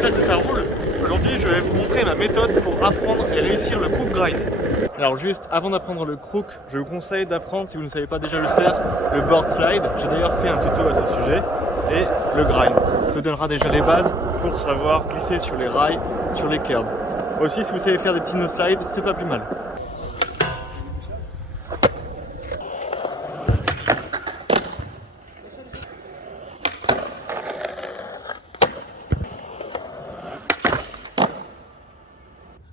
j'espère que ça roule. Aujourd'hui je vais vous montrer ma méthode pour apprendre et réussir le crook grind. Alors juste avant d'apprendre le crook, je vous conseille d'apprendre, si vous ne savez pas déjà le faire, le board slide. J'ai d'ailleurs fait un tuto à ce sujet. Et le grind. Ça vous donnera déjà les bases pour savoir glisser sur les rails, sur les curbs. Aussi si vous savez faire des petits no slides, c'est pas plus mal.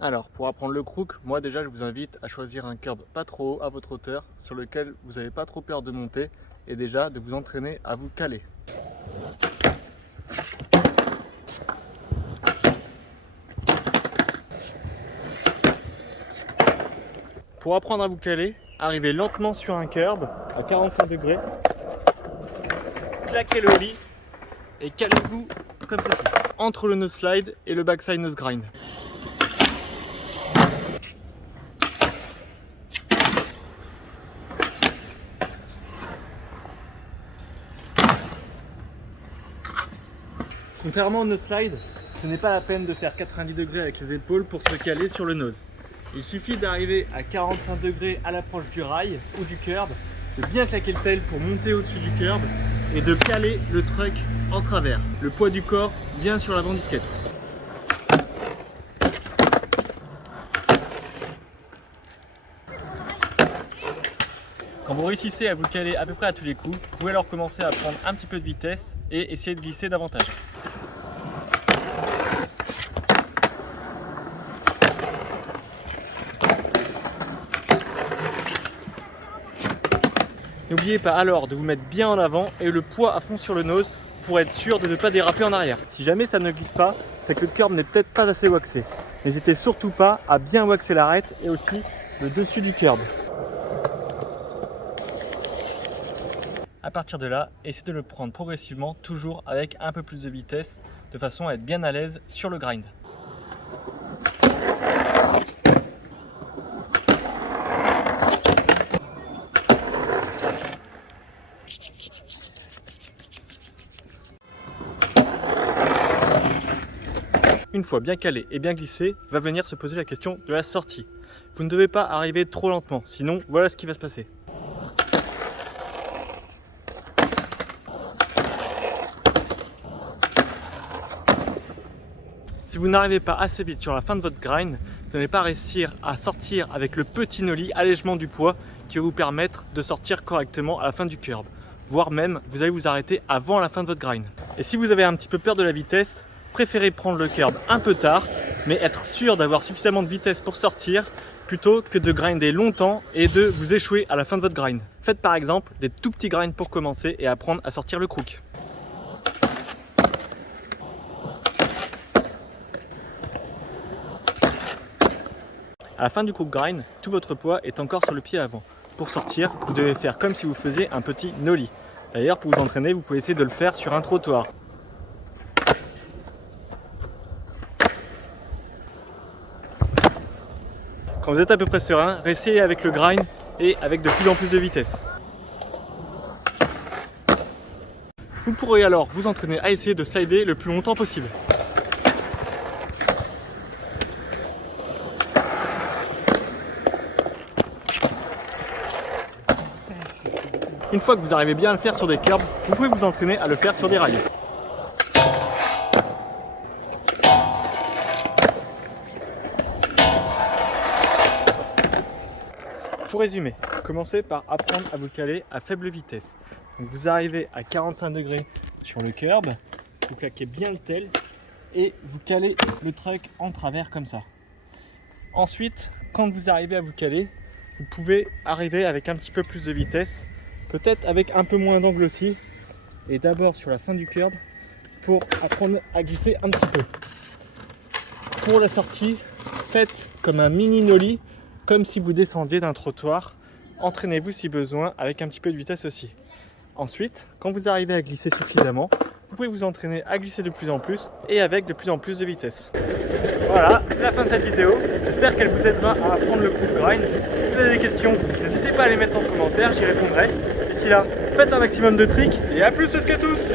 Alors pour apprendre le crook, moi déjà je vous invite à choisir un curb pas trop haut à votre hauteur, sur lequel vous n'avez pas trop peur de monter, et déjà de vous entraîner à vous caler. Pour apprendre à vous caler, arrivez lentement sur un curb à 45 degrés, claquez le lit et calez-vous comme ceci, entre le nose slide et le backside nose grind. Contrairement au nose slide, ce n'est pas la peine de faire 90 degrés avec les épaules pour se caler sur le nose. Il suffit d'arriver à 45 degrés à l'approche du rail ou du curb, de bien claquer le tail pour monter au-dessus du curb et de caler le truck en travers. Le poids du corps bien sur l'avant du skate. Quand vous réussissez à vous caler à peu près à tous les coups, vous pouvez alors commencer à prendre un petit peu de vitesse et essayer de glisser davantage. N'oubliez pas alors de vous mettre bien en avant et le poids à fond sur le nose pour être sûr de ne pas déraper en arrière. Si jamais ça ne glisse pas, c'est que le curb n'est peut-être pas assez waxé. N'hésitez surtout pas à bien waxer l'arête et aussi le dessus du curb. À partir de là, essayez de le prendre progressivement, toujours avec un peu plus de vitesse, de façon à être bien à l'aise sur le grind. Une fois bien calé et bien glissé, va venir se poser la question de la sortie. Vous ne devez pas arriver trop lentement, sinon voilà ce qui va se passer. Si vous n'arrivez pas assez vite sur la fin de votre grind, vous n'allez pas réussir à sortir avec le petit nollie, allègement du poids, qui va vous permettre de sortir correctement à la fin du curb. Voire même, vous allez vous arrêter avant la fin de votre grind. Et si vous avez un petit peu peur de la vitesse, préférez prendre le curb un peu tard, mais être sûr d'avoir suffisamment de vitesse pour sortir, plutôt que de grinder longtemps et de vous échouer à la fin de votre grind. Faites par exemple des tout petits grinds pour commencer et apprendre à sortir le crook. À la fin du crook grind, tout votre poids est encore sur le pied avant. Pour sortir, vous devez faire comme si vous faisiez un petit nollie. D'ailleurs, pour vous entraîner, vous pouvez essayer de le faire sur un trottoir. Quand vous êtes à peu près serein, restez avec le grind et avec de plus en plus de vitesse. Vous pourrez alors vous entraîner à essayer de slider le plus longtemps possible. Une fois que vous arrivez bien à le faire sur des curbs, vous pouvez vous entraîner à le faire sur des rails. Pour résumer, commencez par apprendre à vous caler à faible vitesse. Donc vous arrivez à 45 degrés sur le curb, vous claquez bien le tail et vous calez le truck en travers comme ça. Ensuite, quand vous arrivez à vous caler, vous pouvez arriver avec un petit peu plus de vitesse, peut-être avec un peu moins d'angle aussi, et d'abord sur la fin du curb pour apprendre à glisser un petit peu. Pour la sortie, faites comme un mini nollie, comme si vous descendiez d'un trottoir. Entraînez-vous si besoin avec un petit peu de vitesse aussi. Ensuite, quand vous arrivez à glisser suffisamment, vous pouvez vous entraîner à glisser de plus en plus et avec de plus en plus de vitesse. Voilà, c'est la fin de cette vidéo. J'espère qu'elle vous aidera à apprendre le crook grind. Si vous avez des questions, n'hésitez pas à les mettre en commentaire, j'y répondrai. D'ici là, faites un maximum de tricks et à plus les skatous!